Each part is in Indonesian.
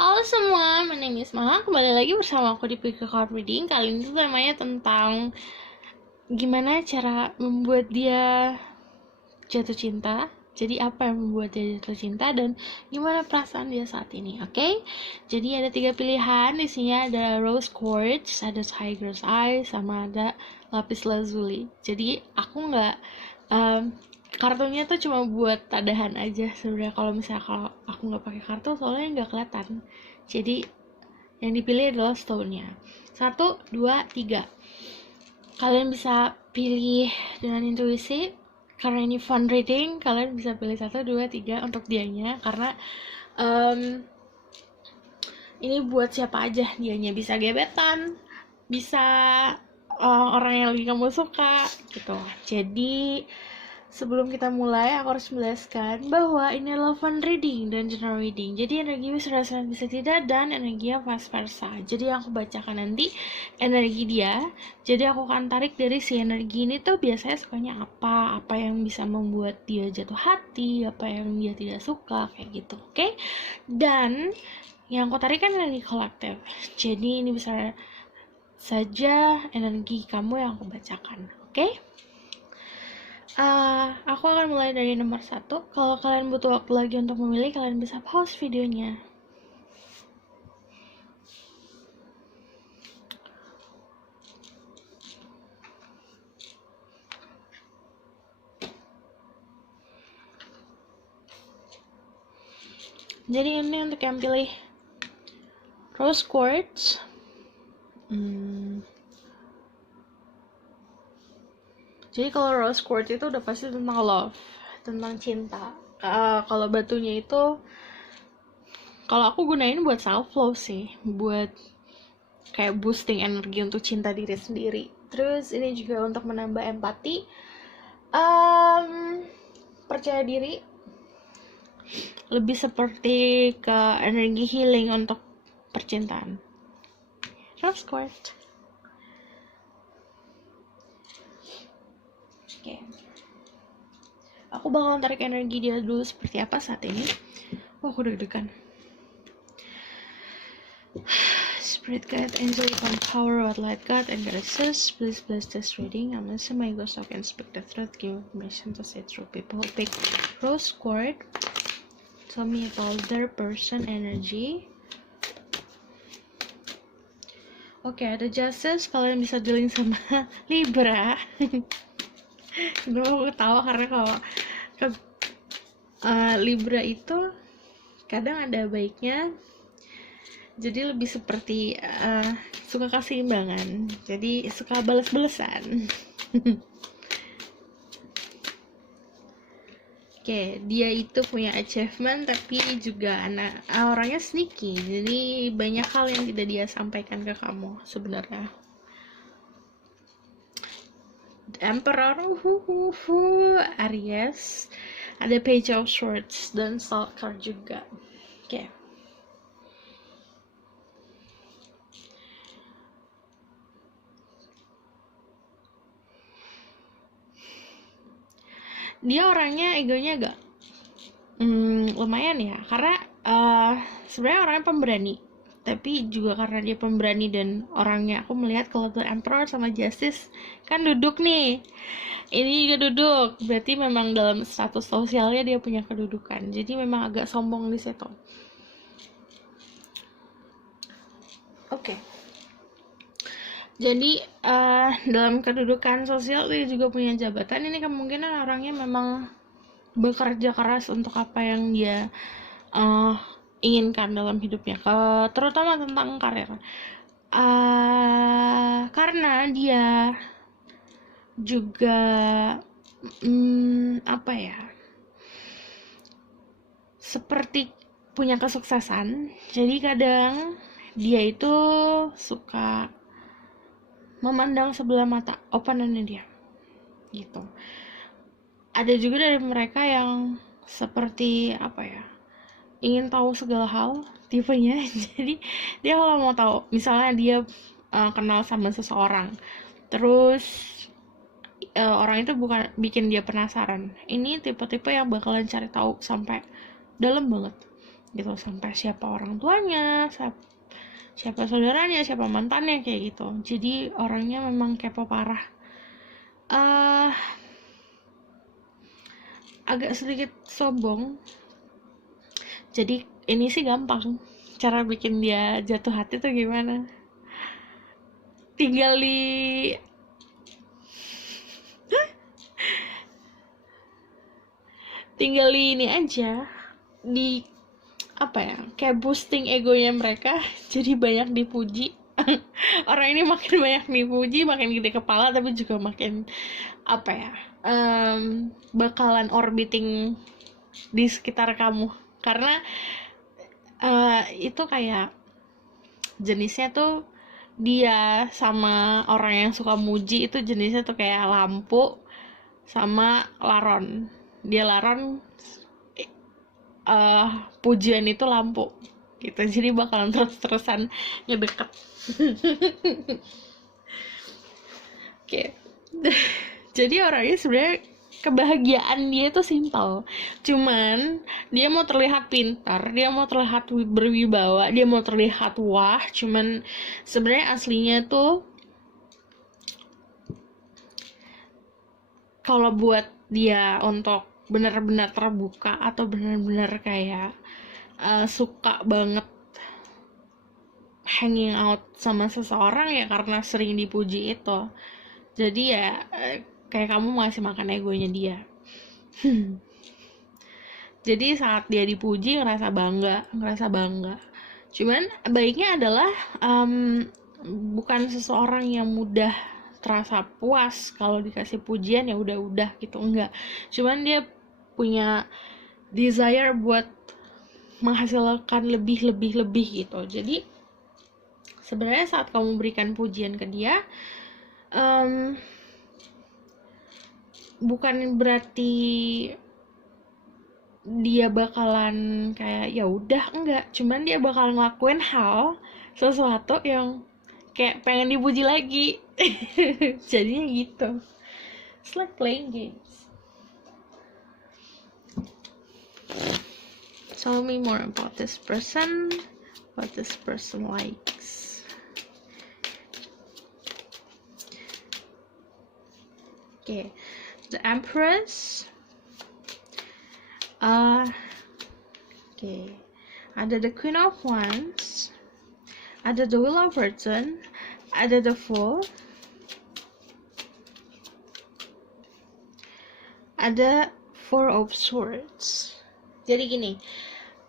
Halo semua, my name is Maha. Kembali lagi bersama aku di Pick a Card Reading. Kali ini tuh temanya tentang gimana cara membuat dia jatuh cinta. Jadi apa yang membuat dia jatuh cinta dan gimana perasaan dia saat ini, oke? Jadi ada 3 pilihan, isinya ada rose quartz, ada tiger's eye, sama ada lapis lazuli. Jadi aku nggak kartunya tuh cuma buat tadahan aja sebenarnya. Kalau aku nggak pakai kartu soalnya nggak kelihatan. Jadi yang dipilih adalah stone-nya. 1, 2, 3. Kalian bisa pilih dengan intuisi. Karena ini fun reading, kalian bisa pilih 1, 2, 3 untuk dianya. Karena ini buat siapa aja dianya. Bisa gebetan, bisa orang yang lagi kamu suka gitu. Jadi sebelum kita mulai, aku harus menjelaskan bahwa ini adalah fun reading dan general reading. Jadi energi bisa tidak dan energi vice versa. Jadi aku bacakan nanti energi dia. Jadi aku akan tarik dari si energi ini tuh biasanya sukanya apa yang bisa membuat dia jatuh hati, apa yang dia tidak suka, kayak gitu, oke? Dan yang aku tarik kan energi kolektif. Jadi ini bisa saja energi kamu yang aku bacakan, oke? Aku akan mulai dari nomor 1. Kalau kalian butuh waktu lagi untuk memilih, kalian bisa pause videonya. Jadi ini untuk yang pilih rose quartz. Jadi kalau rose quartz itu udah pasti tentang love, tentang cinta. Kalau batunya itu, kalau aku gunain buat self love sih, buat kayak boosting energi untuk cinta diri sendiri. Terus ini juga untuk menambah empati, percaya diri, lebih seperti ke energi healing untuk percintaan. Rose quartz. Oke. Aku bakal tarik energi dia dulu seperti apa saat ini. Aku deg-degan. Spirit guide, angel, divine power, what light guide, and goddesses, please bless this reading. I'm gonna my ghost, I can speak the truth, give information to say through people. Pick rose quartz. Tell me about their person energy. Oke, ada justice. Kalian bisa dealing sama Libra. Gue ketawa karena kalau Libra itu kadang ada baiknya, jadi lebih seperti suka keseimbangan, jadi suka balas-balesan. Oke, dia itu punya achievement tapi juga orangnya sneaky, jadi banyak hal yang tidak dia sampaikan ke kamu sebenarnya. Emperor, Aries, ada Page of Swords dan Stalker juga. Oke. Dia orangnya egonya agak lumayan ya, karena sebenarnya orangnya pemberani, tapi juga karena dia pemberani dan orangnya, aku melihat kalau The Emperor sama Justice kan duduk nih, ini juga duduk, berarti memang dalam status sosialnya dia punya kedudukan, jadi memang agak sombong di situ. Oke. Jadi dalam kedudukan sosial dia juga punya jabatan, ini kemungkinan orangnya memang bekerja keras untuk apa yang dia inginkan dalam hidupnya, terutama tentang karir. Karena dia juga apa ya, seperti punya kesuksesan, jadi kadang dia itu suka memandang sebelah mata oponennya dia gitu. Ada juga dari mereka yang seperti apa ya, ingin tahu segala hal tipenya. Jadi dia kalau mau tahu, misalnya dia kenal sama seseorang, terus orang itu bukan bikin dia penasaran, ini tipe-tipe yang bakalan cari tahu sampai dalam banget. gitu, sampai siapa orang tuanya, siapa saudaranya, siapa mantannya, kayak gitu. Jadi orangnya memang kepo parah. eh Agak sedikit sombong. Jadi ini sih gampang, cara bikin dia jatuh hati tuh gimana, tinggal di ini aja, di apa ya, kayak boosting egonya mereka. Jadi banyak dipuji. Orang ini makin banyak dipuji, makin gede kepala, tapi juga makin apa ya, bakalan orbiting di sekitar kamu. Karena itu kayak jenisnya tuh, dia sama orang yang suka muji itu jenisnya tuh kayak lampu sama laron. Dia laron, pujian itu lampu gitu, jadi bakalan terus-terusan ngedeket. Oke. Jadi orangnya sebenarnya kebahagiaan dia itu simpel, cuman dia mau terlihat pintar, dia mau terlihat berwibawa, dia mau terlihat wah, cuman sebenarnya aslinya tuh kalau buat dia untuk benar-benar terbuka atau benar-benar kayak suka banget hanging out sama seseorang, ya karena sering dipuji itu. Jadi ya kayak kamu ngasih makan egonya dia. Jadi saat dia dipuji ngerasa bangga. Cuman baiknya adalah bukan seseorang yang mudah terasa puas kalau dikasih pujian ya udah gitu, enggak. Cuman dia punya desire buat menghasilkan lebih gitu. Jadi sebenarnya saat kamu berikan pujian ke dia, bukan berarti dia bakalan kayak ya udah, enggak, cuman dia bakal ngelakuin hal sesuatu yang kayak pengen dipuji lagi. Jadinya gitu. It's like playing games. Tell me more about this person, what this person likes. Okay, the Empress. Okay, ada the Queen of Wands, ada the Wheel of Fortune, ada the Fool, ada Four of Swords. Jadi gini,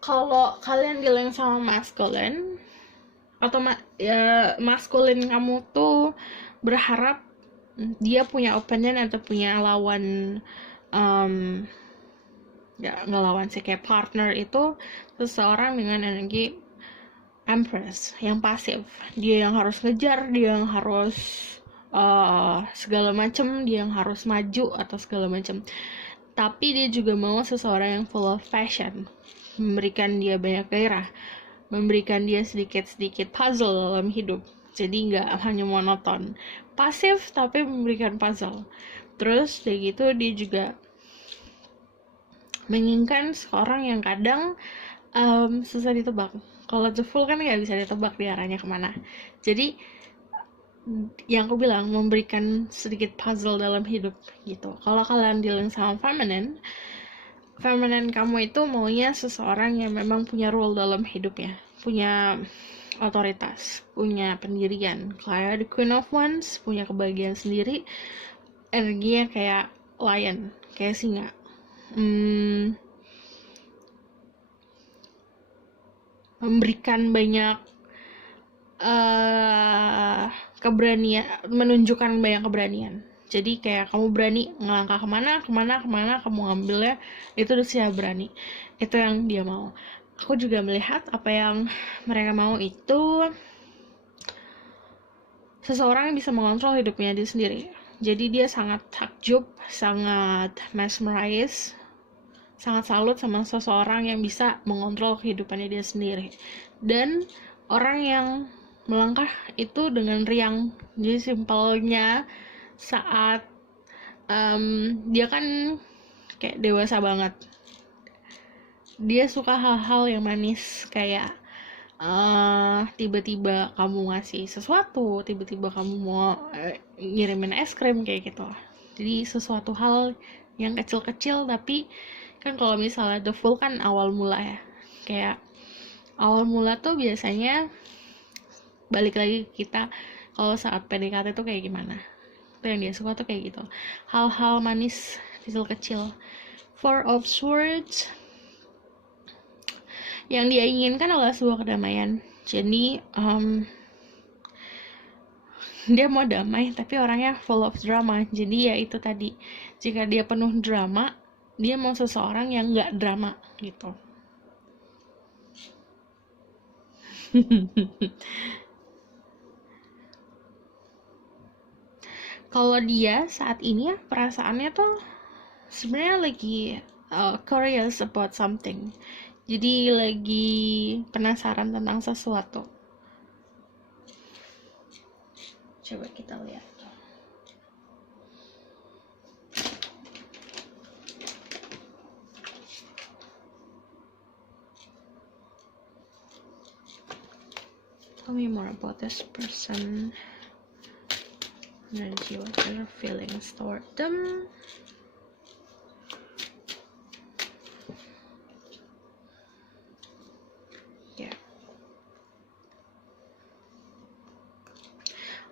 kalau kalian dealing sama masculine atau masculine, kamu tuh berharap dia punya opinion atau punya lawan, ya nggak lawan sih, kayak partner itu seseorang dengan energi Empress yang pasif. Dia yang harus ngejar, dia yang harus segala macem, dia yang harus maju atau segala macem. Tapi dia juga mau seseorang yang full of passion, memberikan dia banyak gairah, memberikan dia sedikit-sedikit puzzle dalam hidup. Jadi nggak hanya monoton pasif, tapi memberikan puzzle. Terus kayak gitu, dia juga menginginkan seorang yang kadang susah ditebak. Kalau the Fool kan nggak bisa ditebak dia arahnya kemana. Jadi yang aku bilang, memberikan sedikit puzzle dalam hidup gitu. Kalau kalian dealing sama feminine kamu itu maunya seseorang yang memang punya role dalam hidupnya, punya otoritas, punya pendirian. Kayak the Queen of Wands punya kebahagiaan sendiri, energinya kayak lion, kayak singa. Memberikan banyak keberanian, menunjukkan banyak keberanian. Jadi kayak kamu berani ngelangkah kemana kamu ngambilnya itu udah siap berani. Itu yang dia mau. Aku juga melihat apa yang mereka mau itu seseorang yang bisa mengontrol hidupnya dia sendiri. Jadi dia sangat takjub, sangat mesmerize, sangat salut sama seseorang yang bisa mengontrol kehidupannya dia sendiri. Dan orang yang melangkah itu dengan riang. Jadi simpelnya saat dia kan kayak dewasa banget, dia suka hal-hal yang manis, kayak tiba-tiba kamu ngasih sesuatu, tiba-tiba kamu mau ngirimin es krim kayak gitu. Jadi sesuatu hal yang kecil-kecil, tapi kan kalau misalnya the full kan awal mula ya, kayak awal mula tuh biasanya balik lagi ke kita kalau saat PDKT tuh kayak gimana, itu yang dia suka tuh kayak gitu, hal-hal manis kecil-kecil. Four of Swords, yang dia inginkan adalah sebuah kedamaian. Jadi dia mau damai tapi orangnya full of drama. Jadi ya itu tadi, jika dia penuh drama, dia mau seseorang yang nggak drama gitu. Kalau dia saat ini ya perasaannya tuh sebenarnya lagi curious about something. Jadi lagi penasaran tentang sesuatu. Coba kita lihat. Tell me more about this person. Energy, what are feelings toward them? Yeah.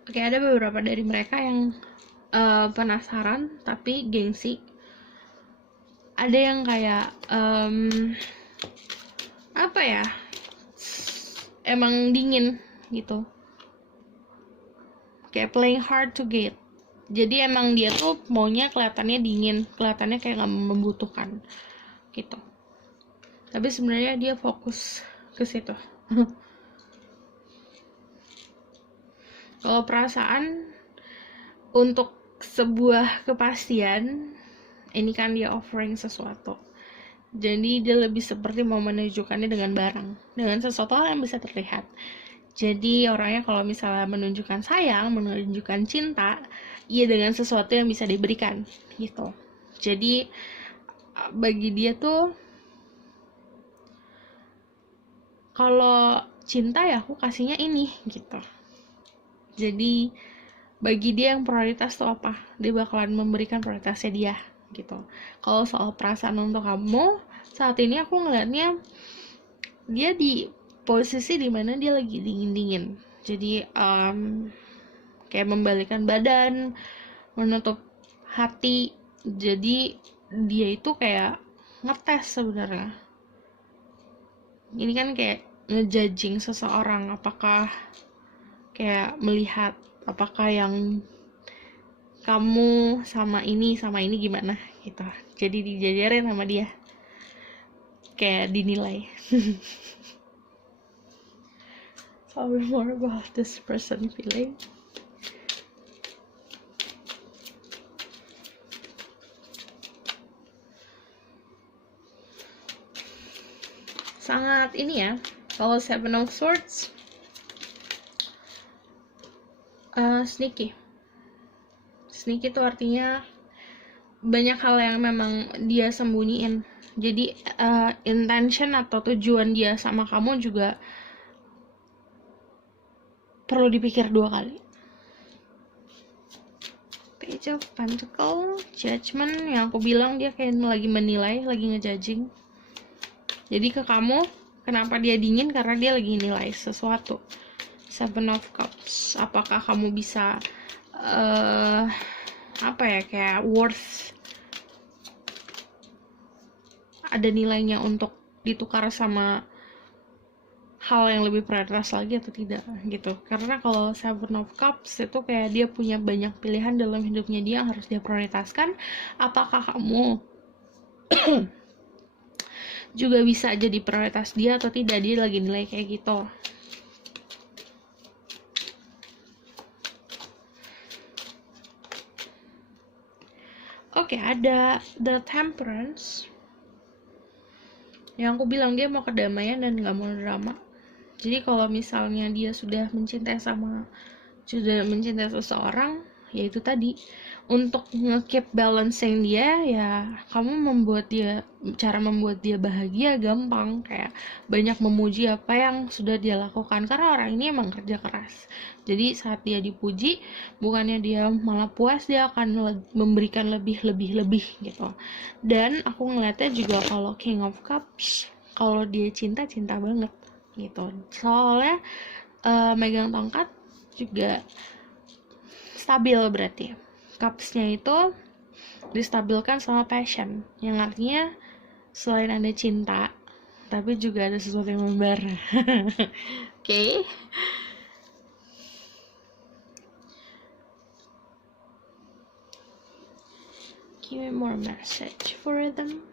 Oke, ada beberapa dari mereka yang penasaran tapi gengsi. Ada yang kayak apa ya, emang dingin gitu, kayak playing hard to get. Jadi emang dia tuh maunya kelihatannya dingin, kelihatannya kayak nggak membutuhkan gitu, tapi sebenarnya dia fokus ke situ. Kalau perasaan untuk sebuah kepastian, ini kan dia offering sesuatu. Jadi dia lebih seperti mau menunjukkannya dengan barang, dengan sesuatu hal yang bisa terlihat. Jadi orangnya kalau misalnya menunjukkan sayang, menunjukkan cinta, ya dengan sesuatu yang bisa diberikan gitu. Jadi bagi dia tuh, kalau cinta ya aku kasihnya ini gitu. Jadi bagi dia yang prioritas tuh apa, dia bakalan memberikan prioritasnya dia gitu. Kalau soal perasaan untuk kamu, saat ini aku ngeliatnya dia di posisi dimana dia lagi dingin-dingin. Jadi kayak membalikkan badan, menutup hati. Jadi dia itu kayak ngetes sebenarnya. Ini kan kayak ngejudging seseorang, apakah kayak melihat apakah yang kamu sama ini gimana gitu. Jadi dijajarin sama dia, kayak dinilai. Tell me more about this person feeling. Sangat ini ya, kalau Seven of Swords, sneaky itu artinya banyak hal yang memang dia sembunyiin. Jadi intention atau tujuan dia sama kamu juga perlu dipikir 2 kali. Page of Pentacles, Judgment, yang aku bilang dia kayak lagi menilai, lagi ngejudging. Jadi ke kamu, kenapa dia dingin? Karena dia lagi nilai sesuatu. Seven of Cups, apakah kamu bisa kayak worth, ada nilainya untuk ditukar sama hal yang lebih prioritas lagi atau tidak gitu. Karena kalau Seven of Cups itu kayak dia punya banyak pilihan dalam hidupnya dia yang harus dia prioritaskan. Apakah kamu juga bisa jadi prioritas dia atau tidak? Dia lagi nilai kayak gitu. Oke, ada The Temperance, yang aku bilang dia mau kedamaian dan gak mau drama. Jadi kalau misalnya dia sudah mencintai seseorang, yaitu tadi untuk nge-keep balancing dia, ya kamu cara membuat dia bahagia gampang, kayak banyak memuji apa yang sudah dia lakukan, karena orang ini emang kerja keras. Jadi saat dia dipuji, bukannya dia malah puas, dia akan memberikan lebih gitu. Dan aku ngeliatnya juga kalau King of Cups, kalau dia cinta banget gitu, soalnya megang tongkat juga stabil, berarti cupsnya itu distabilkan sama passion, yang artinya selain ada cinta tapi juga ada sesuatu yang membara. Okay. Give me more message for them.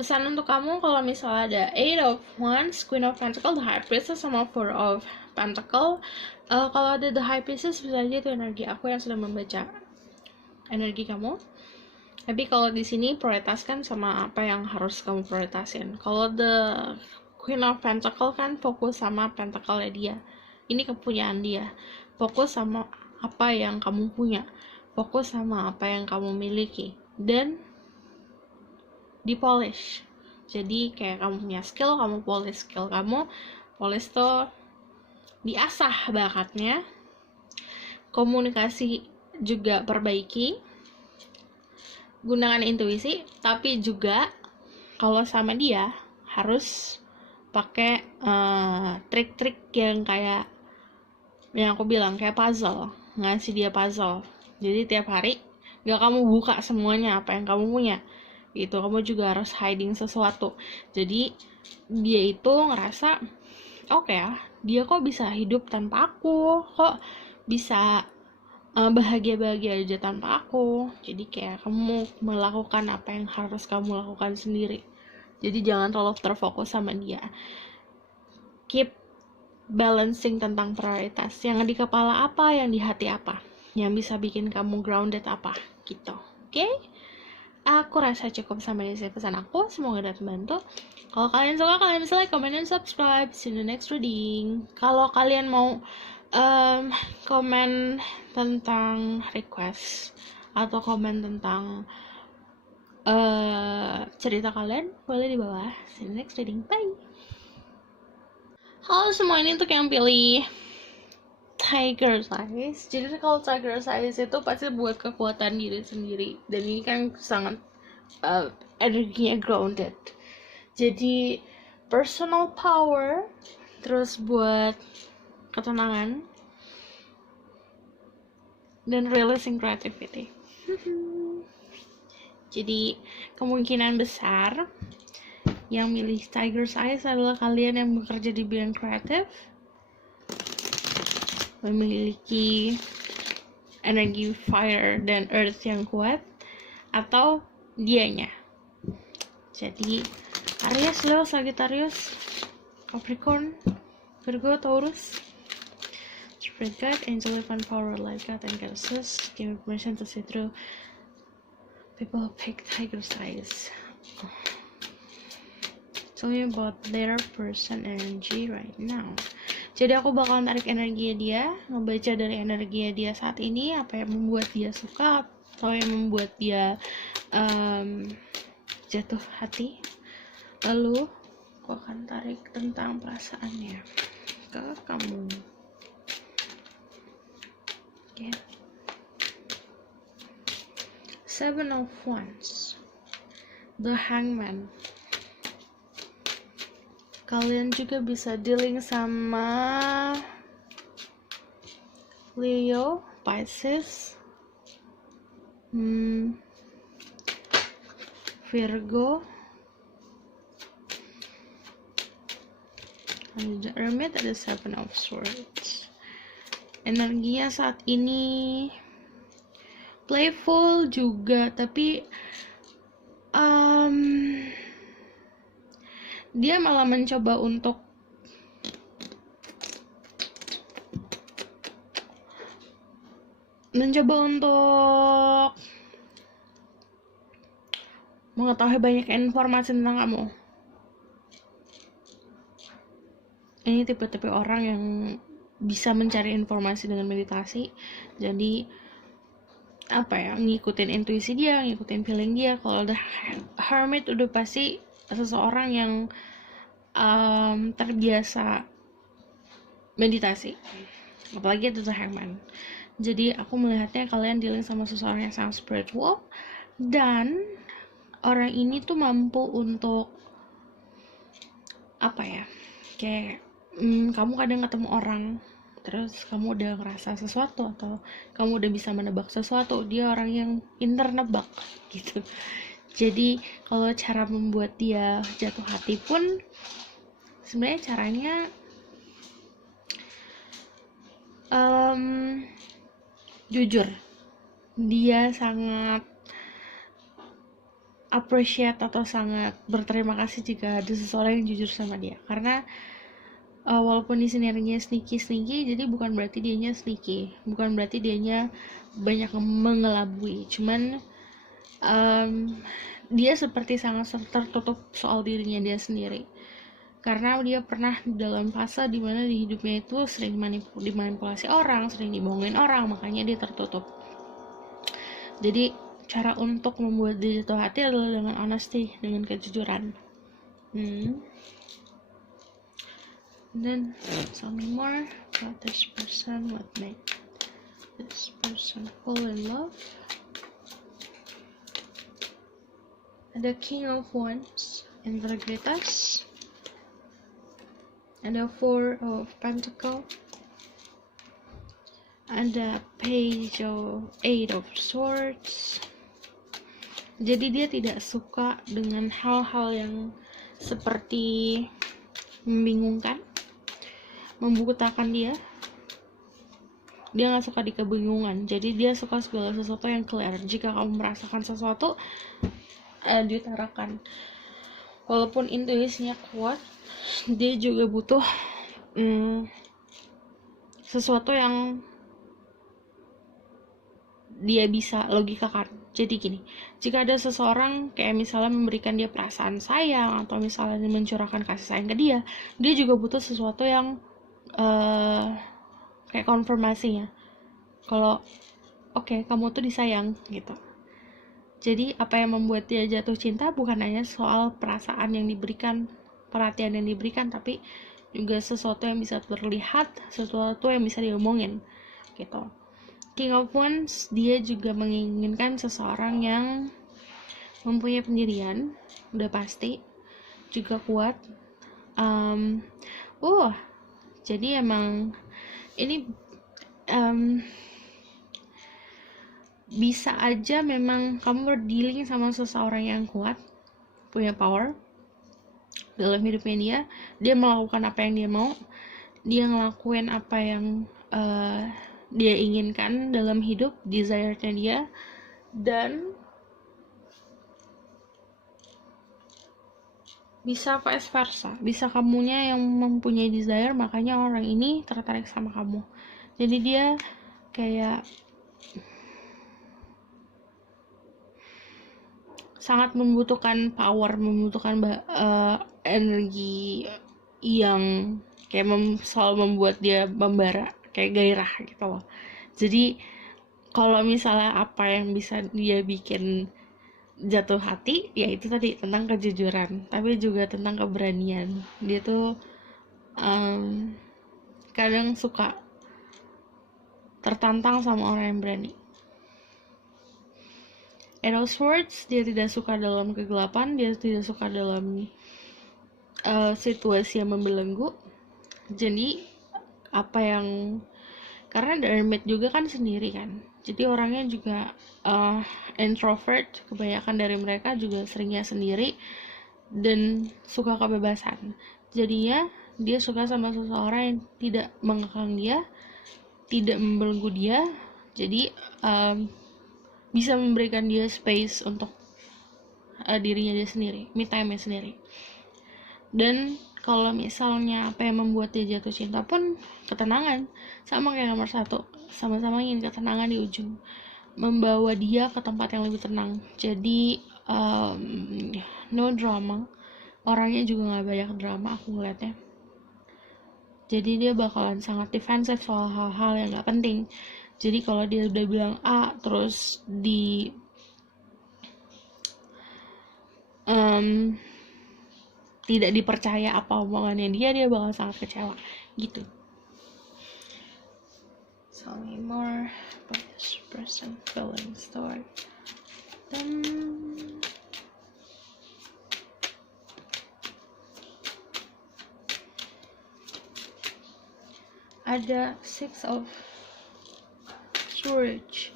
Pesan untuk kamu kalau misalnya ada Eight of Wands, Queen of Pentacles, The High Priestess, sama Four of Pentacles. Kalau ada The High Priestess, bisa aja itu energi aku yang sedang membaca energi kamu. Tapi kalau di sini prioritaskan sama apa yang harus kamu prioritasin. Kalau The Queen of Pentacles kan fokus sama pentacle-nya dia. Ini kepunyaan dia. Fokus sama apa yang kamu punya. Fokus sama apa yang kamu miliki. Dan dipolish. Jadi kayak kamu punya skill, kamu polish skill kamu. Polish tuh diasah bakatnya. Komunikasi juga perbaiki. Gunakan intuisi, tapi juga kalau sama dia harus pakai trik-trik yang kayak yang aku bilang, kayak puzzle. Ngasih dia puzzle. Jadi tiap hari gak kamu buka semuanya apa yang kamu punya gitu, kamu juga harus hiding sesuatu. Jadi dia itu ngerasa oke ya, dia kok bisa hidup tanpa aku, kok bisa bahagia-bahagia aja tanpa aku. Jadi kayak kamu melakukan apa yang harus kamu lakukan sendiri. Jadi jangan terlalu terfokus sama dia. Keep balancing tentang prioritas, yang di kepala apa, yang di hati apa, yang bisa bikin kamu grounded apa gitu. Oke? Aku rasa cukup sampai di sini pesan aku. Semoga dapat membantu. Kalau kalian suka, kalian bisa like, comment, dan subscribe. See you in the next reading. Kalau kalian mau komen tentang request atau komen tentang cerita kalian, boleh di bawah. See you in the next reading. Bye. Halo semua, ini untuk yang pilih Tiger Size. Jadi kalau Tiger Size itu pasti buat kekuatan diri sendiri, dan ini kan sangat energinya grounded. Jadi personal power, terus buat ketenangan, dan releasing creativity. Jadi kemungkinan besar yang milih Tiger Size adalah kalian yang bekerja di bidang kreatif, memiliki energi fire dan earth yang kuat, atau dianya. Jadi Aries, Leo, Sagittarius, Capricorn, Virgo, Taurus, Spirit Guide, Angel, Divine Power, Light God, and Goddesses, give me permission to see through people who pick Tiger Size. Tell me about their person energy right now. Jadi aku bakal tarik energi dia, ngebaca dari energi dia saat ini, apa yang membuat dia suka atau yang membuat dia jatuh hati. Lalu aku akan tarik tentang perasaannya ke kamu. Okay. Seven of Wands, The Hangman. Kalian juga bisa dealing sama Leo, Pisces, Virgo, ada Hermit, ada Seven of Swords. Energinya saat ini playful juga, tapi dia malah mencoba untuk mencoba untuk mengetahui banyak informasi tentang kamu. Ini tipe-tipe orang yang bisa mencari informasi dengan meditasi. Jadi ngikutin intuisi dia, ngikutin feeling dia. Kalau udah hermit udah pasti seseorang yang terbiasa meditasi, apalagi itu The Hangman. Jadi aku melihatnya kalian dealing sama seseorang yang sangat spiritual, dan orang ini tuh mampu untuk kayak kamu kadang ketemu orang terus kamu udah ngerasa sesuatu atau kamu udah bisa menebak sesuatu, dia orang yang pinter nebak gitu. Jadi kalau cara membuat dia jatuh hati pun sebenarnya caranya jujur. Dia sangat appreciate atau sangat berterima kasih jika ada seseorang yang jujur sama dia, karena walaupun di sinarnya sneaky, jadi bukan berarti dianya sneaky, bukan berarti dianya banyak mengelabui, cuman dia seperti sangat tertutup soal dirinya dia sendiri, karena dia pernah dalam fase dimana di hidupnya itu sering dimanipulasi orang, sering dibohongin orang, makanya dia tertutup. Jadi cara untuk membuat dia jatuh hati adalah dengan honesty, dengan kejujuran. Then tell me more about this person. What made this person fall in love? Ada King of Wands, integritas. Ada Four of Pentacles. Ada Page of Eight of Swords. Jadi dia tidak suka dengan hal-hal yang seperti membingungkan, membutakan dia. Dia nggak suka di kebingungan, jadi dia suka segala sesuatu yang clear. Jika kamu merasakan sesuatu, diutarakan. Walaupun intuisinya kuat, dia juga butuh sesuatu yang dia bisa logikakan. Jadi gini, jika ada seseorang kayak misalnya memberikan dia perasaan sayang atau misalnya mencurahkan kasih sayang ke dia, dia juga butuh sesuatu yang kayak konfirmasinya kalau oke, kamu tuh disayang gitu. Jadi apa yang membuat dia jatuh cinta bukan hanya soal perasaan yang diberikan, perhatian yang diberikan, tapi juga sesuatu yang bisa terlihat, sesuatu yang bisa diomongin gitu. King of Wands, dia juga menginginkan seseorang yang mempunyai pendirian, udah pasti, juga kuat. Jadi emang ini bisa aja memang kamu dealing sama seseorang yang kuat, punya power dalam hidupnya dia melakukan apa yang dia mau, dia ngelakuin apa yang dia inginkan dalam hidup, desire-nya dia, dan bisa vice versa, bisa kamunya yang mempunyai desire, makanya orang ini tertarik sama kamu. Jadi dia kayak sangat membutuhkan power, membutuhkan energi yang kayak selalu membuat dia membara, kayak gairah gitu loh. Jadi kalau misalnya apa yang bisa dia bikin jatuh hati, ya itu tadi tentang kejujuran, tapi juga tentang keberanian. Dia tuh kadang suka tertantang sama orang yang berani. Eight of Swords, dia tidak suka dalam kegelapan, dia tidak suka dalam situasi yang membelenggu. Jadi karena The Hermit juga kan sendiri kan, jadi orangnya juga introvert, kebanyakan dari mereka juga seringnya sendiri dan suka kebebasan. Jadinya dia suka sama seseorang yang tidak mengekang dia, tidak membelenggu dia, jadi bisa memberikan dia space untuk dirinya dia sendiri, me time-nya sendiri. Dan kalau misalnya apa yang membuat dia jatuh cinta pun ketenangan, sama kayak nomor satu, sama-sama ingin ketenangan di ujung, membawa dia ke tempat yang lebih tenang. Jadi no drama, orangnya juga nggak banyak drama aku ngeliatnya. Jadi dia bakalan sangat defensif soal hal-hal yang nggak penting. Jadi kalau dia udah bilang A terus tidak dipercaya apa omongannya dia bakal sangat kecewa gitu. Tell me more about this person feeling story. Then ada Six of Swords,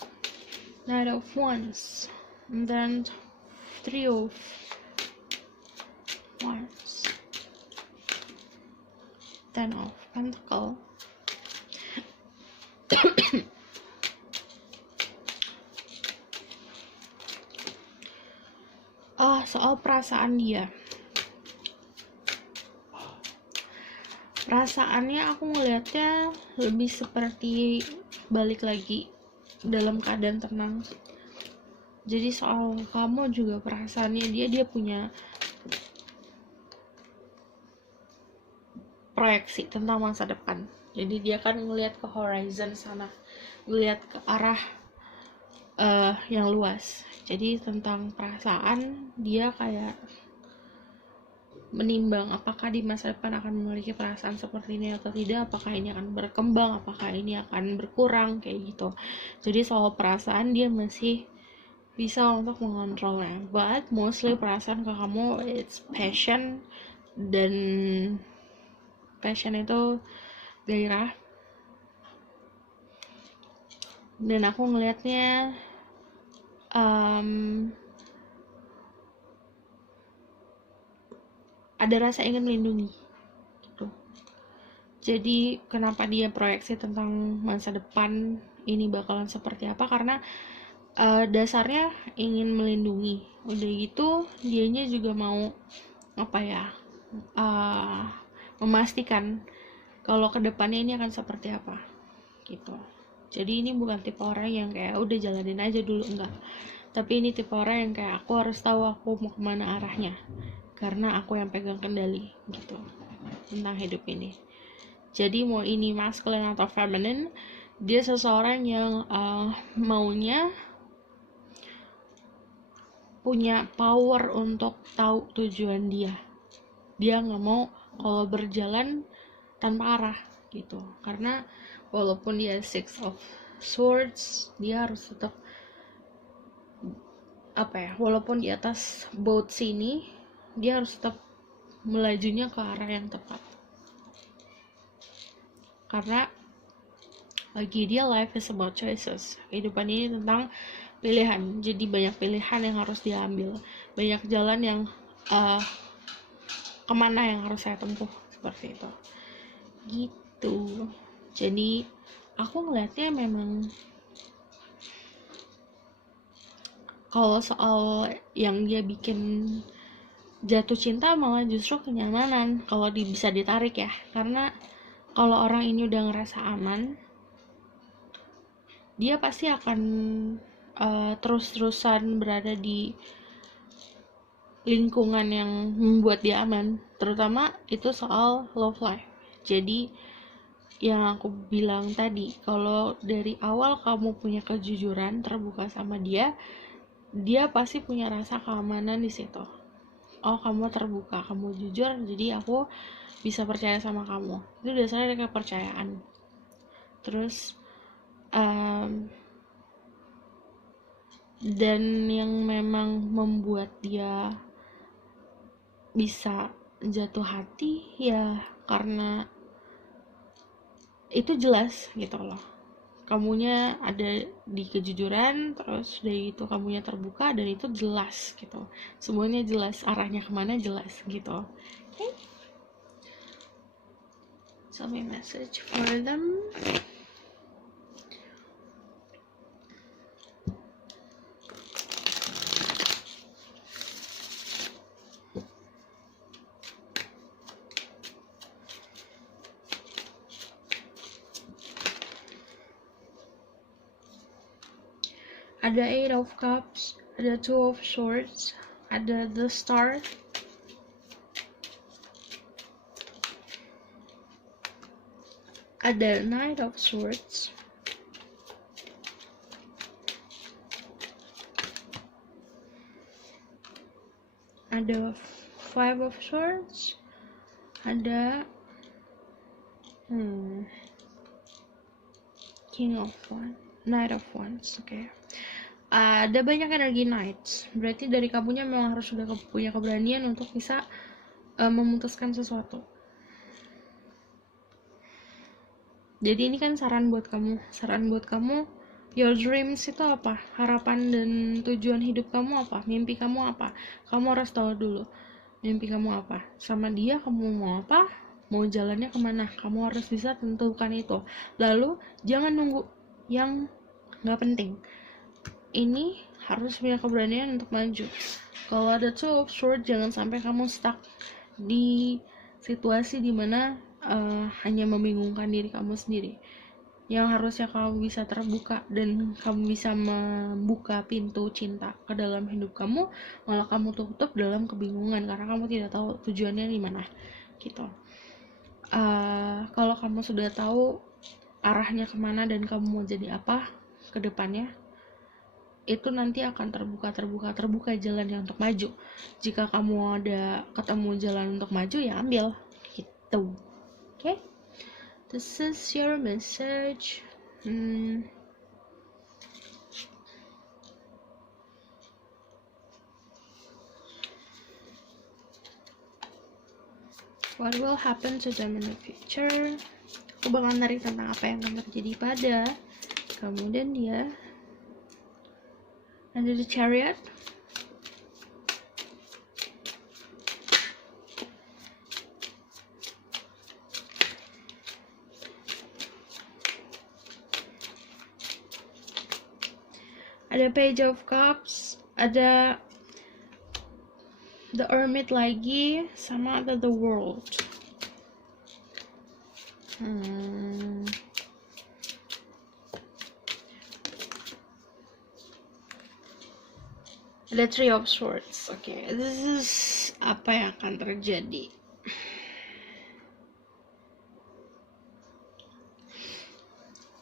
Knight of Wands, and then Three of Wands, Ten of Pentacles. Soal perasaan dia, perasaannya aku ngelihatnya lebih seperti balik lagi dalam keadaan tenang. Jadi soal kamu juga perasaannya dia punya proyeksi tentang masa depan. Jadi dia kan ngelihat ke horizon sana, ngelihat ke arah yang luas. Jadi tentang perasaan dia kayak menimbang apakah di masa depan akan memiliki perasaan seperti ini atau tidak, apakah ini akan berkembang, apakah ini akan berkurang, kayak gitu. Jadi soal perasaan dia masih bisa untuk mengontrolnya, but mostly perasaan ke kamu it's passion, dan passion itu gairah. Dan aku ngelihatnya ada rasa ingin melindungi gitu. Jadi kenapa dia proyeksi tentang masa depan ini bakalan seperti apa, karena dasarnya ingin melindungi. Udah gitu dianya juga mau memastikan kalau kedepannya ini akan seperti apa gitu. Jadi ini bukan tipe orang yang kayak udah jalanin aja dulu, enggak, tapi ini tipe orang yang kayak aku harus tahu aku mau kemana arahnya, karena aku yang pegang kendali gitu tentang hidup ini. Jadi mau ini masculine atau feminine, dia seseorang yang maunya punya power untuk tahu tujuan dia. Dia nggak mau kalau berjalan tanpa arah gitu, karena walaupun dia Six of Swords, dia harus tetap walaupun di atas boat sini, dia harus tetap melajunya ke arah yang tepat. Karena bagi dia life is about choices. Kehidupan ini tentang pilihan. Jadi banyak pilihan yang harus diambil, banyak jalan yang kemana yang harus saya tempuh, seperti itu gitu. Jadi aku ngeliatnya memang kalau soal yang dia bikin jatuh cinta malah justru kenyamanan kalau bisa ditarik ya. Karena kalau orang ini udah ngerasa aman, dia pasti akan terus-terusan berada di lingkungan yang membuat dia aman, terutama itu soal love life. Jadi yang aku bilang tadi, kalau dari awal kamu punya kejujuran, terbuka sama dia pasti punya rasa keamanan di situ. Oh, kamu terbuka, kamu jujur, jadi aku bisa percaya sama kamu. Itu dasarnya dari kepercayaan. Terus dan yang memang membuat dia bisa jatuh hati ya karena itu jelas gitu loh, kamunya ada di kejujuran, terus dari itu kamunya terbuka, dan itu jelas gitu, semuanya jelas, arahnya kemana jelas gitu. Okay, tell me message for them. ada Eight of Cups, ada Two of Swords, ada The Star, ada Knight of Swords, ada Five of Swords, ada King of Wands, Knight of Wands. Oke. Ada banyak energi Knights. Berarti dari kamunya memang harus sudah punya keberanian untuk bisa memutuskan sesuatu. Jadi ini kan saran buat kamu. Saran buat kamu, your dreams itu apa? Harapan dan tujuan hidup kamu apa? Mimpi kamu apa? Kamu harus tahu dulu mimpi kamu apa. Sama dia kamu mau apa? Mau jalannya kemana? Kamu harus bisa tentukan itu. Lalu jangan nunggu yang nggak penting. Ini harus punya keberanian untuk maju. Kalau ada Two of Swords, jangan sampai kamu stuck di situasi dimana hanya membingungkan diri kamu sendiri. Yang harusnya kamu bisa terbuka dan kamu bisa membuka pintu cinta ke dalam hidup kamu, malah kamu tutup dalam kebingungan karena kamu tidak tahu tujuannya di mana gitu. Kalau kamu sudah tahu arahnya kemana dan kamu mau jadi apa ke depannya, itu nanti akan terbuka jalannya untuk maju. Jika kamu ada ketemu jalan untuk maju, ya ambil gitu. Okay? This is your message. What will happen to them in the future? Aku bakal narik tentang apa yang akan terjadi pada kamu dan dia. Ada the Chariot, ada Page of Cups, ada The Hermit lagi, sama ada The World. Ada Three of Swords. Oke, this is apa yang akan terjadi.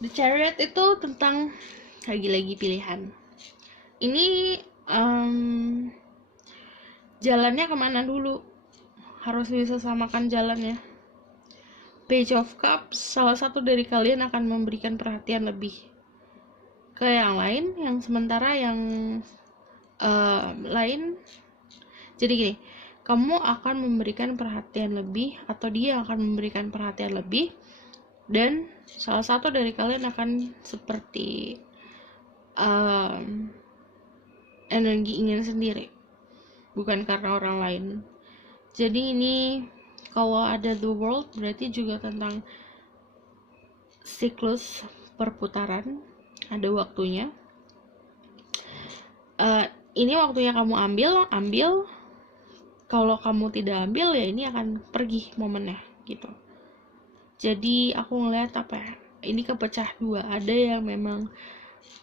The Chariot itu tentang lagi-lagi pilihan. Ini jalannya kemana dulu? Harus bisa samakan jalannya. Page of Cups, salah satu dari kalian akan memberikan perhatian lebih ke yang lain, yang sementara yang lain. Jadi gini, kamu akan memberikan perhatian lebih atau dia akan memberikan perhatian lebih, dan salah satu dari kalian akan seperti energi ingin sendiri, bukan karena orang lain. Jadi ini kalau ada The World berarti juga tentang siklus perputaran, ada waktunya. Ini waktunya kamu ambil. Kalau kamu tidak ambil, ya ini akan pergi momennya gitu. Jadi aku ngeliat apa ya, ini kepecah dua. Ada yang memang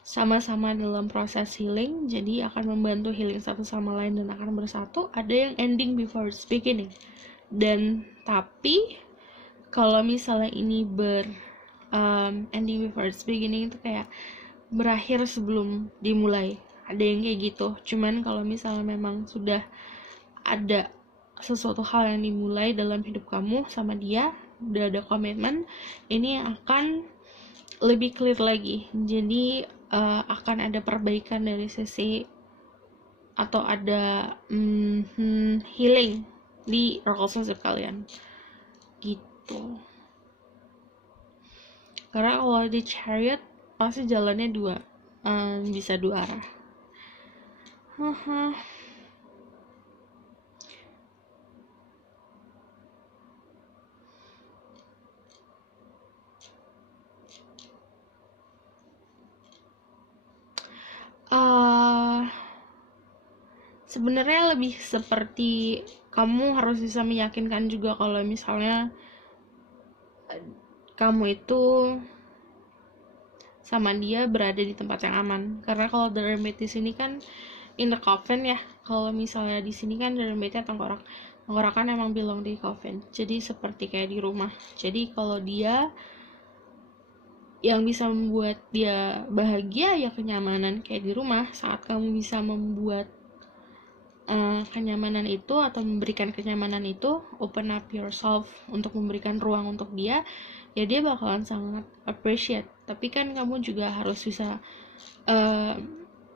sama-sama dalam proses healing, jadi akan membantu healing satu sama lain dan akan bersatu. Ada yang ending before it's beginning. Dan tapi kalau misalnya ini ending before it's beginning, itu kayak berakhir sebelum dimulai. Ada yang kayak gitu. Cuman kalau misalnya memang sudah ada sesuatu hal yang dimulai dalam hidup kamu sama dia, udah ada komitmen, ini akan lebih clear lagi. Jadi akan ada perbaikan dari sisi atau ada healing di relationship kalian gitu. Karena kalau di Chariot pasti jalannya dua, bisa dua arah. Sebenarnya lebih seperti kamu harus bisa meyakinkan juga kalau misalnya kamu itu sama dia berada di tempat yang aman. Karena kalau the hermit di sini kan in the coffin ya, kalau misalnya di sini kan the hermitnya tengkorak kan emang belong di coffin, jadi seperti kayak di rumah. Jadi kalau dia yang bisa membuat dia bahagia ya kenyamanan kayak di rumah. Saat kamu bisa membuat kenyamanan itu atau memberikan kenyamanan itu, open up yourself untuk memberikan ruang untuk dia, ya dia bakalan sangat appreciate. Tapi kan kamu juga harus bisa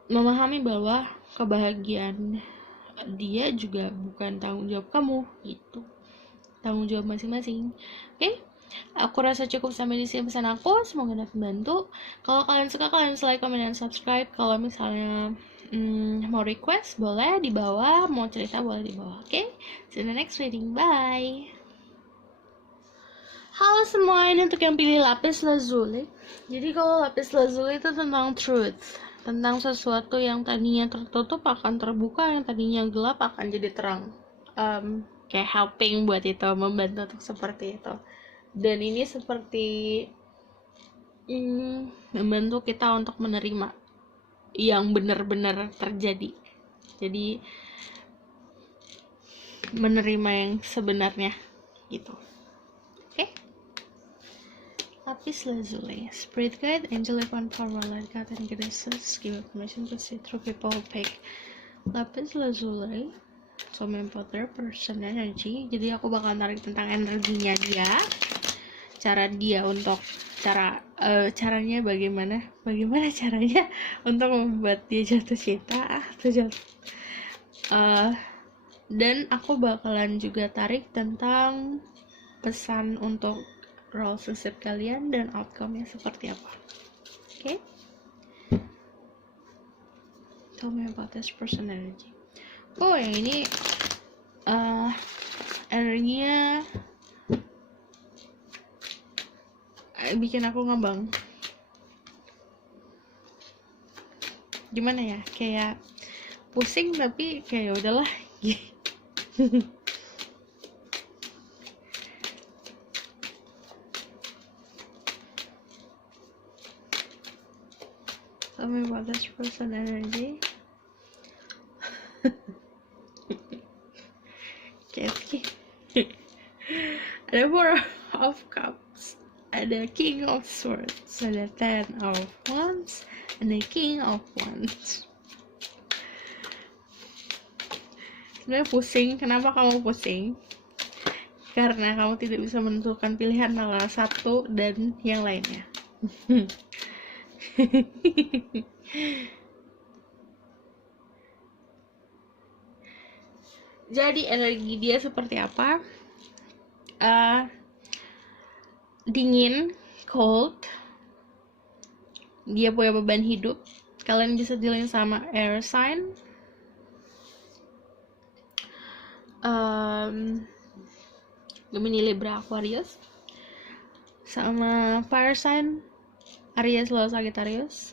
memahami bahwa kebahagiaan dia juga bukan tanggung jawab kamu gitu, tanggung jawab masing-masing. Oke, aku rasa cukup sampai di sini pesan aku, semoga dapat membantu. Kalau kalian suka, kalian like, comment, dan subscribe. Kalau misalnya mau request boleh di bawah, mau cerita boleh di bawah. Oke, see you in the next reading, bye. Halo semua, ini untuk yang pilih lapis lazuli. Jadi kalau lapis lazuli itu tentang truth, tentang sesuatu yang tadinya tertutup akan terbuka, yang tadinya gelap akan jadi terang. Kayak helping buat itu, membantu untuk seperti itu. Dan ini seperti membantu kita untuk menerima yang benar-benar terjadi. Jadi menerima yang sebenarnya gitu. Oke? Lapis lazuli, spirit guide, angel divine power, light guide, and goddesses give permission to see through people opaque. Lapis lazuli, so mempoter person energy. Jadi aku bakal tarik tentang energinya dia, cara dia untuk caranya bagaimana caranya untuk membuat dia jatuh cinta dan aku bakalan juga tarik tentang pesan untuk relationship kalian dan outcome-nya seperti apa. Okay? Tell me about this person energy. Oh, yang ini energinya bikin aku ngambang. Gimana ya? Kayak pusing tapi kayak udahlah. Tell me about this person energy. Ada Four of Cups, ada King of Swords, ada Ten of Wands, ada King of Wands. Sebenarnya pusing. Kenapa kamu pusing? Karena kamu tidak bisa menentukan pilihan antara satu dan yang lainnya. Jadi energi dia seperti apa? Dingin, cold. Dia punya beban hidup. Kalian bisa dealing sama air sign, Gemini, Libra, Aquarius, sama fire sign, Aries, Leo, Sagittarius,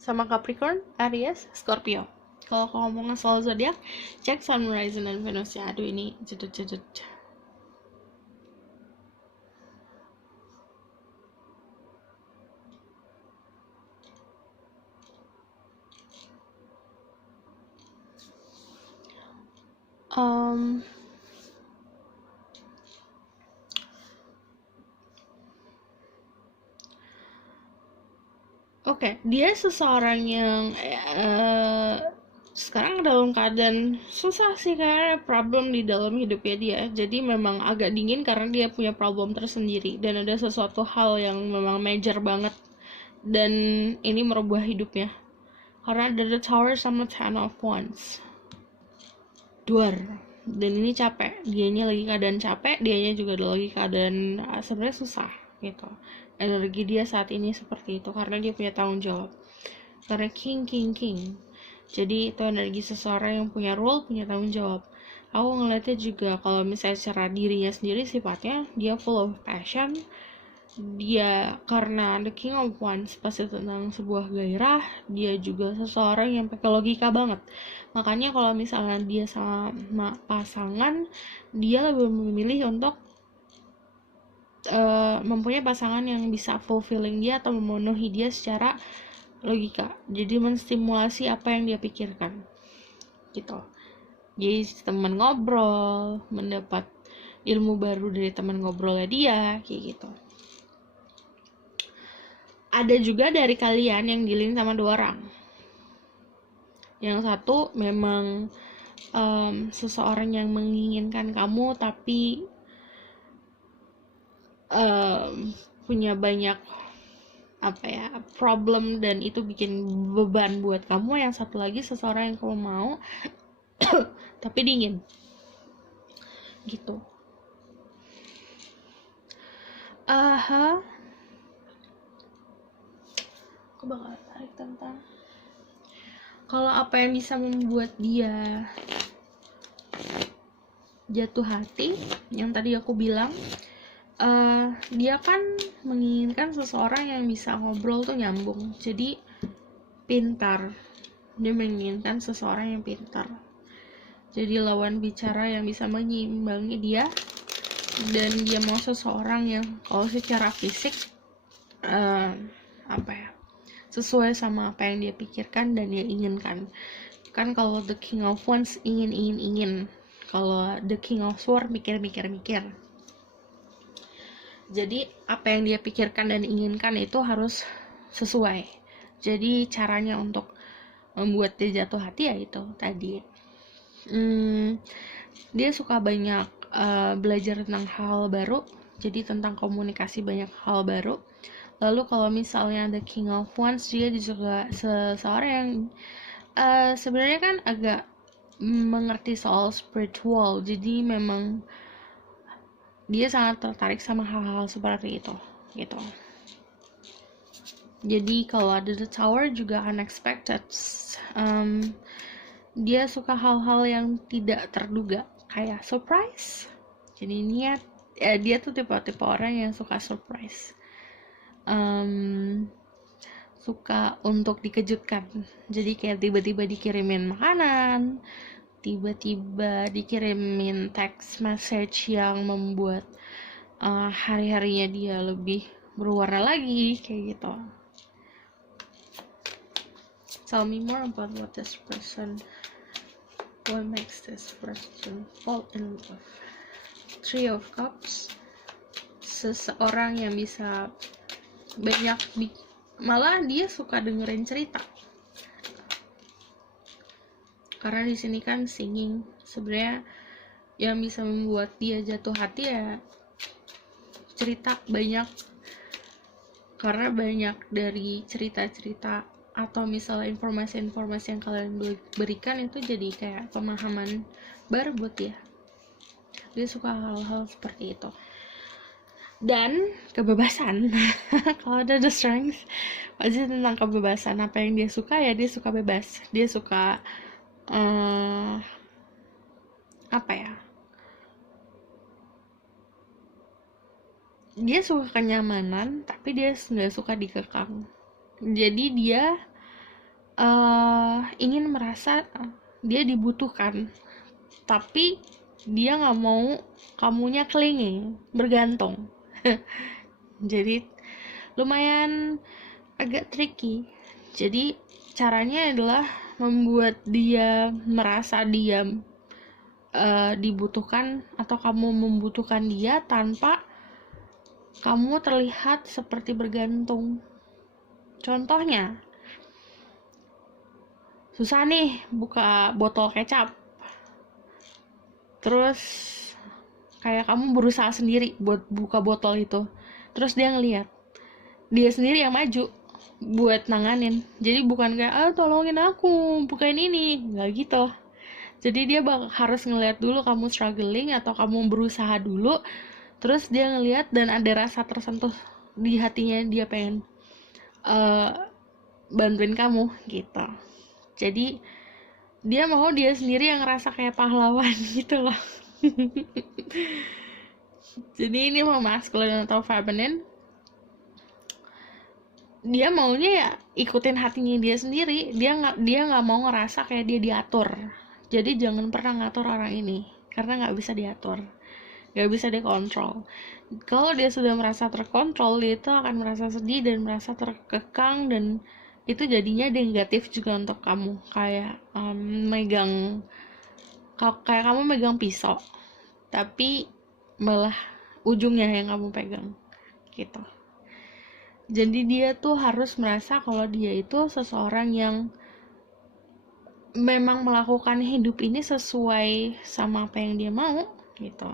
sama Capricorn, Aries, Scorpio. Kalau ngomongin soal zodiak, cek Sun, Rising, dan Venus ya. Aduh, ini jedut. Oke, dia seseorang yang sekarang dalam keadaan susah sih, karena problem di dalam hidupnya dia. Jadi memang agak dingin karena dia punya problem tersendiri dan ada sesuatu hal yang memang major banget, dan ini merubah hidupnya. Karena ada the Tower sama Ten of Wands, duar, dan ini capek. Dianya lagi keadaan capek, dianya juga lagi keadaan sebenarnya susah gitu. Energi dia saat ini seperti itu karena dia punya tanggung jawab. Karena king. Jadi itu energi seseorang yang punya role, punya tanggung jawab. Aku ngeliatnya juga kalau misalnya secara dirinya sendiri sifatnya dia full of passion. Dia karena the King of Wands pasti tentang sebuah gairah. Dia juga seseorang yang pakai logika banget. Makanya kalau misalnya dia sama pasangan, dia lebih memilih untuk mempunyai pasangan yang bisa fulfilling dia atau memenuhi dia secara logika. Jadi menstimulasi apa yang dia pikirkan gitu. Jadi teman ngobrol, mendapat ilmu baru dari teman ngobrolnya dia, kayak gitu. Ada juga dari kalian yang dealing sama 2 orang. Yang satu memang seseorang yang menginginkan kamu tapi punya banyak problem dan itu bikin beban buat kamu. Yang satu lagi seseorang yang kamu mau tapi dingin gitu. Aku bakal tarik tentang kalau apa yang bisa membuat dia jatuh hati. Yang tadi aku bilang, dia kan menginginkan seseorang yang bisa ngobrol tuh nyambung, jadi pintar. Dia menginginkan seseorang yang pintar, jadi lawan bicara yang bisa menyeimbangi dia. Dan dia mau seseorang yang kalau secara fisik sesuai sama apa yang dia pikirkan dan dia inginkan. Kan kalau the king of wands ingin, kalau the king of swords mikir. Jadi apa yang dia pikirkan dan inginkan itu harus sesuai. Jadi caranya untuk membuat dia jatuh hati ya itu tadi. Dia suka banyak belajar tentang hal baru, jadi tentang komunikasi banyak hal baru. Lalu kalau misalnya the king of wands, dia juga seseorang yang sebenarnya kan agak mengerti soal spiritual, jadi memang dia sangat tertarik sama hal-hal seperti itu gitu. Jadi kalau ada the tower juga unexpected. Dia suka hal-hal yang tidak terduga, kayak surprise. Jadi dia tuh tipe orang yang suka surprise, suka untuk dikejutkan. Jadi kayak tiba-tiba dikirimin makanan, tiba-tiba dikirimin text message yang membuat hari-harinya dia lebih berwarna lagi, kayak gitu. Tell me more about what makes this person fall in love. 3 of Cups, seseorang yang bisa banyak malah dia suka dengerin cerita. Karena di sini kan singing, sebenarnya yang bisa membuat dia jatuh hati ya cerita banyak. Karena banyak dari cerita-cerita atau misalnya informasi-informasi yang kalian berikan itu jadi kayak pemahaman baru buat dia. Dia suka hal-hal seperti itu. Dan kebebasan. Kalau ada the strength, pasti tentang kebebasan. Apa yang dia suka ya dia suka bebas. Dia suka dia suka kenyamanan, tapi dia nggak suka dikekang. Jadi dia ingin merasa dia dibutuhkan, tapi dia nggak mau kamunya clinging, bergantung. Jadi lumayan agak tricky. Jadi caranya adalah membuat dia merasa dia dibutuhkan atau kamu membutuhkan dia tanpa kamu terlihat seperti bergantung. Contohnya, susah nih buka botol kecap, terus kayak kamu berusaha sendiri buat buka botol itu, terus dia ngeliat, dia sendiri yang maju buat nanganin. Jadi bukan kayak tolongin aku bukain ini, nggak gitu. Jadi dia harus ngeliat dulu kamu struggling atau kamu berusaha dulu, terus dia ngeliat dan ada rasa tersentuh di hatinya, dia pengen bantuin kamu gitu. Jadi dia mau dia sendiri yang ngerasa kayak pahlawan gitu loh. Jadi ini mau masculine atau feminine, dia maunya ya ikutin hatinya dia sendiri. Dia nggak mau ngerasa kayak dia diatur. Jadi jangan pernah ngatur orang ini, karena nggak bisa diatur. gak bisa dikontrol. Kalau dia sudah merasa terkontrol, dia itu akan merasa sedih dan merasa terkekang, dan itu jadinya negatif juga untuk kamu. Kayak kayak kamu megang pisau, tapi malah ujungnya yang kamu pegang gitu. Jadi dia tuh harus merasa kalau dia itu seseorang yang memang melakukan hidup ini sesuai sama apa yang dia mau gitu,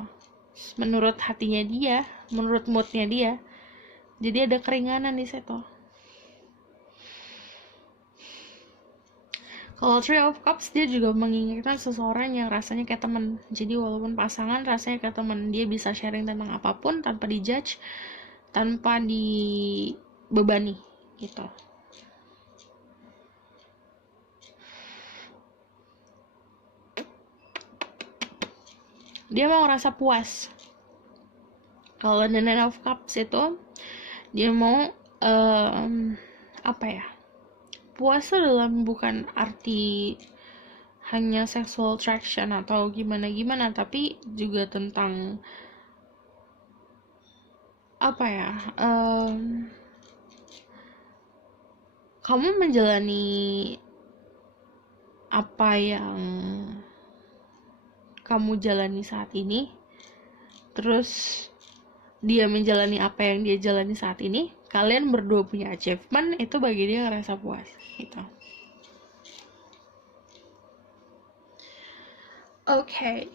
menurut hatinya dia, menurut moodnya dia. Jadi ada keringanan di situ. Kalau Three of Cups, dia juga menginginkan seseorang yang rasanya kayak teman. Jadi walaupun pasangan, rasanya kayak teman. Dia bisa sharing tentang apapun tanpa dijudge, tanpa dibebani gitu. Dia mau ngerasa puas. Kalau The Nine of Cups itu, dia mau apa ya? Puas itu dalam bukan arti hanya sexual attraction atau gimana-gimana, tapi juga tentang apa ya? Kamu menjalani apa yang kamu jalani saat ini, terus dia menjalani apa yang dia jalani saat ini, kalian berdua punya achievement, itu bagi dia ngerasa puas gitu. Oke.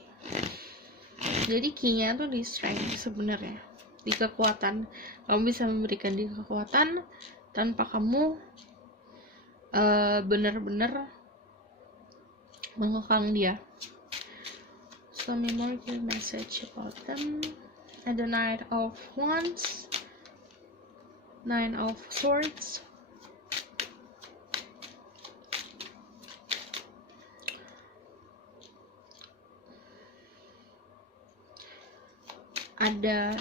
Jadi key-nya tuh di strength sebenarnya, di kekuatan. Kamu bisa memberikan dia kekuatan tanpa kamu benar-benar mengekang dia. So, let me more give message about them. And the Knight of Wands, Nine of Swords, ada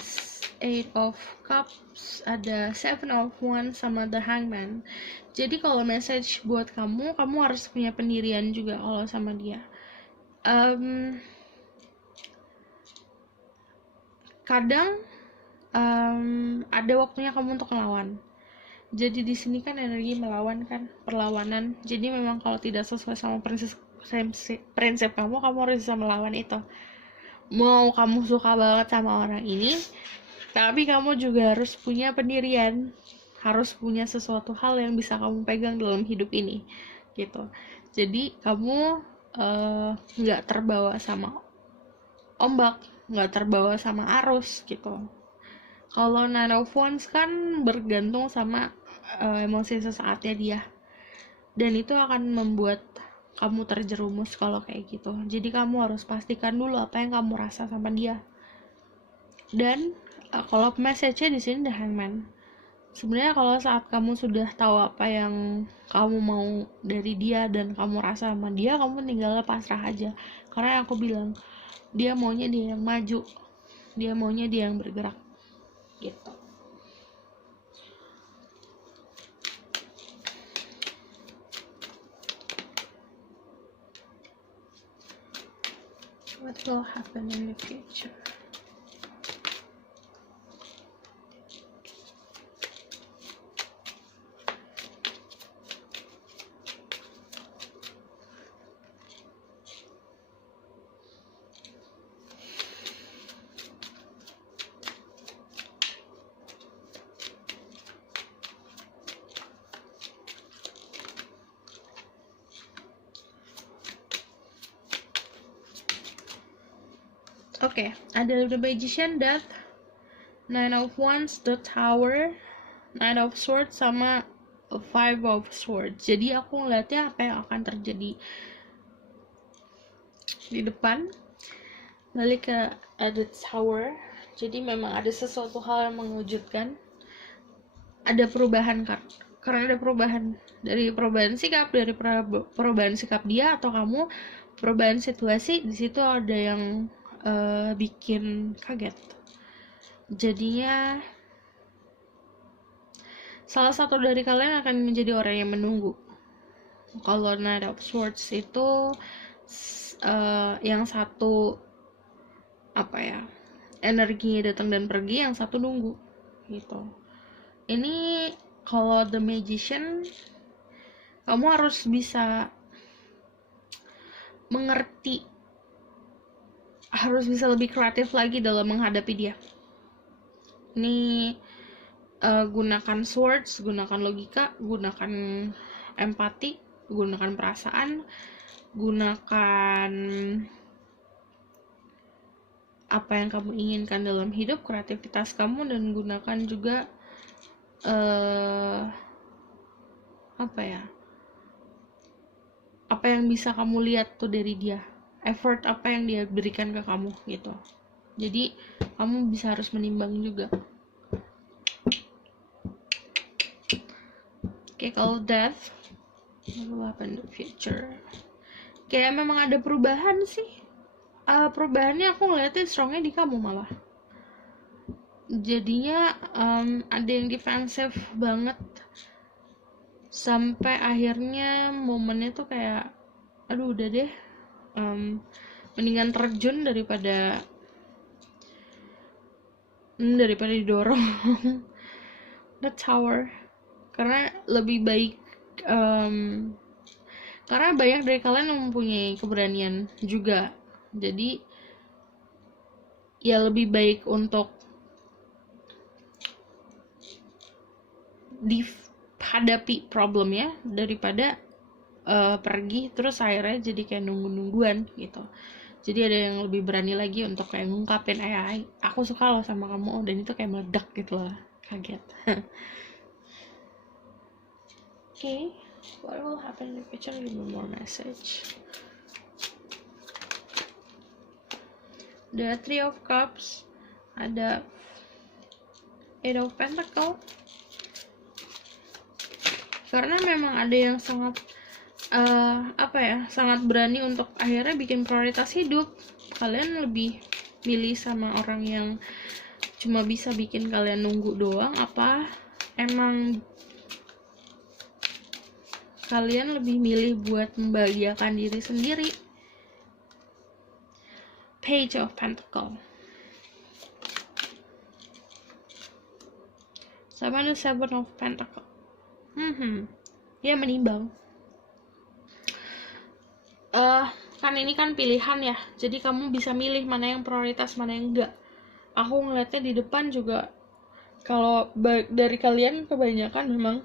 Eight of Cups, ada Seven of Wands, sama The Hangman. Jadi kalau message buat kamu harus punya pendirian juga kalau sama dia. Kadang ada waktunya kamu untuk melawan. Jadi di sini kan energi melawan kan, perlawanan. Jadi memang kalau tidak sesuai sama prinsip kamu harus bisa melawan itu. Mau kamu suka banget sama orang ini, tapi kamu juga harus punya pendirian, harus punya sesuatu hal yang bisa kamu pegang dalam hidup ini gitu. Jadi kamu nggak terbawa sama ombak, nggak terbawa sama arus gitu. Kalau Nine of Wands kan bergantung sama emosi sesaatnya dia, dan itu akan membuat kamu terjerumus kalau kayak gitu. Jadi kamu harus pastikan dulu apa yang kamu rasa sama dia. Dan kalau message-nya di sini The Hangman. Sebenarnya kalau saat kamu sudah tahu apa yang kamu mau dari dia dan kamu rasa sama dia, kamu tinggal pasrah aja. Karena yang aku bilang, dia maunya dia yang maju, dia maunya dia yang bergerak gitu. What will happen in the future? Oke, ada The Magician, Death, Nine of Wands, The Tower, Nine of Swords, sama Five of Swords. Jadi aku ngeliatnya apa yang akan terjadi di depan. Balik ke The Tower. Jadi memang ada sesuatu hal yang mengejutkan. Ada perubahan kan? Karena ada perubahan, dari perubahan sikap, dari perubahan sikap dia atau kamu, perubahan situasi. Di situ ada yang bikin kaget. Jadinya salah satu dari kalian akan menjadi orang yang menunggu. Kalau Knight of Swords itu yang satu apa ya, energinya datang dan pergi, yang satu nunggu gitu. Ini kalau The Magician, kamu harus bisa mengerti, harus bisa lebih kreatif lagi dalam menghadapi dia. Ini gunakan swords, gunakan logika, gunakan empati, gunakan perasaan, gunakan apa yang kamu inginkan dalam hidup, kreativitas kamu, dan gunakan juga apa yang bisa kamu lihat tuh dari dia, effort apa yang dia berikan ke kamu gitu. Jadi kamu bisa harus menimbang juga. Kalau death, what will happen in the future? Kayak memang ada perubahan sih. Perubahannya aku ngeliatnya strongnya di kamu malah. Jadinya ada yang defensif banget, sampai akhirnya momennya tuh kayak, aduh udah deh, mendingan terjun daripada didorong the tower. Karena lebih baik, karena banyak dari kalian yang mempunyai keberanian juga, jadi ya lebih baik untuk dihadapi problemnya daripada pergi terus akhirnya jadi kayak nunggu-nungguan gitu. Jadi ada yang lebih berani lagi untuk kayak ngungkapin, aku suka loh sama kamu, dan itu kayak meledak gitu loh, kaget. Okay, what will happen in the future? Give me more message. The Three of Cups, ada Eight of Pentacles. Karena memang ada yang sangat sangat berani untuk akhirnya bikin prioritas hidup. Kalian lebih milih sama orang yang cuma bisa bikin kalian nunggu doang, apa emang kalian lebih milih buat membahagiakan diri sendiri? Page of Pentacles sama the Seven of Pentacles. Dia menimbang. Kan ini kan pilihan ya, jadi kamu bisa milih mana yang prioritas, mana yang enggak. Aku ngeliatnya di depan juga, kalau dari kalian kebanyakan memang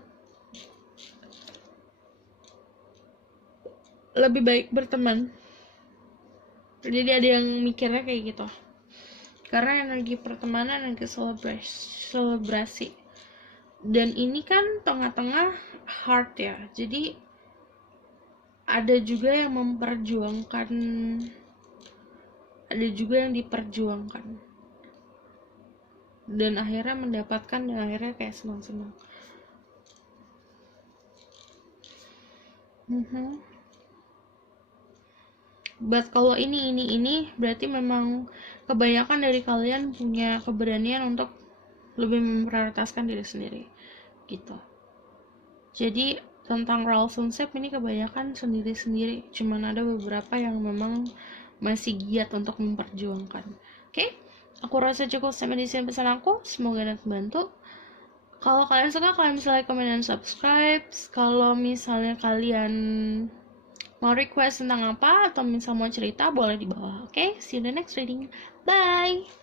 lebih baik berteman. Jadi ada yang mikirnya kayak gitu, karena energi pertemanan, energi selebrasi. Dan ini kan tengah-tengah heart ya, jadi ada juga yang memperjuangkan, ada juga yang diperjuangkan, dan akhirnya mendapatkan, dan akhirnya kayak senang-senang. But kalau ini berarti memang kebanyakan dari kalian punya keberanian untuk lebih memprioritaskan diri sendiri gitu. Jadi tentang relationship ini kebanyakan sendiri-sendiri, cuman ada beberapa yang memang masih giat untuk memperjuangkan. Oke, aku rasa cukup sampai di sini pesan aku, semoga dapat membantu. Kalau kalian suka, kalian bisa like, comment, dan subscribe. Kalau misalnya kalian mau request tentang apa, atau misal mau cerita, boleh di bawah. Oke, see you in the next reading. Bye!